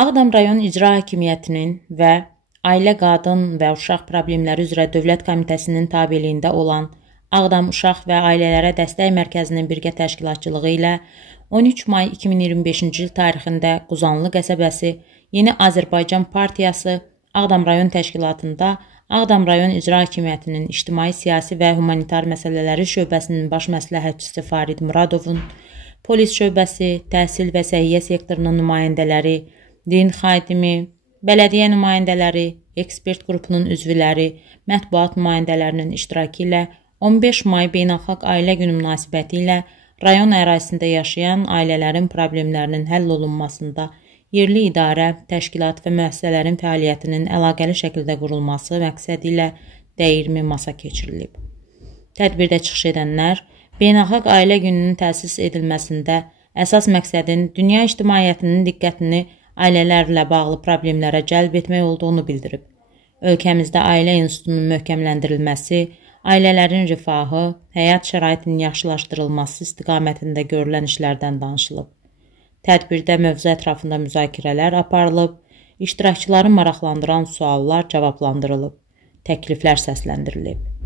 Ağdam rayon İcra Hakimiyyətinin və Ailə, Qadın və Uşaq Problemləri üzrə Dövlət Komitəsinin tabeliyində olan Ağdam Uşaq və Ailələrə Dəstək Mərkəzinin birgə təşkilatçılığı ilə 13 may 2025-ci il tarixində Quzanlı qəsəbəsi Yeni Azərbaycan Partiyası Ağdam rayon təşkilatında Ağdam rayon İcra Hakimiyyətinin İctimai, Siyasi və Humanitar Məsələləri şöbəsinin baş məsləhətçisi Farid Muradovun, polis şöbəsi, təhsil və səhiyyə sektorunun nümayəndələri, din xadimi, bələdiyyə nümayəndələri, ekspert qrupunun üzvləri, mətbuat nümayəndələrinin iştirakı ilə 15 may Beynəlxalq Ailə Günü münasibəti ilə rayon ərazisində yaşayan ailələrin problemlərinin həll olunmasında yerli idarə, təşkilat və müəssisələrin fəaliyyətinin əlaqəli şəkildə qurulması məqsədi ilə dəyirmi masa keçirilib. Tədbirdə çıxış edənlər, Beynəlxalq Ailə Gününün təsis edilməsində əsas məqsədin dünya ictimaiyyətinin diqqətini ailələrlə bağlı problemlərə cəlb etmək olduğunu bildirib. Ölkəmizdə ailə institutunun möhkəmləndirilməsi, ailələrin rifahı, həyat şəraitinin yaxşılaşdırılması istiqamətində görülən işlərdən danışılıb. Tədbirdə mövzu ətrafında müzakirələr aparılıb, iştirakçıları maraqlandıran suallar cavablandırılıb, təkliflər səsləndirilib.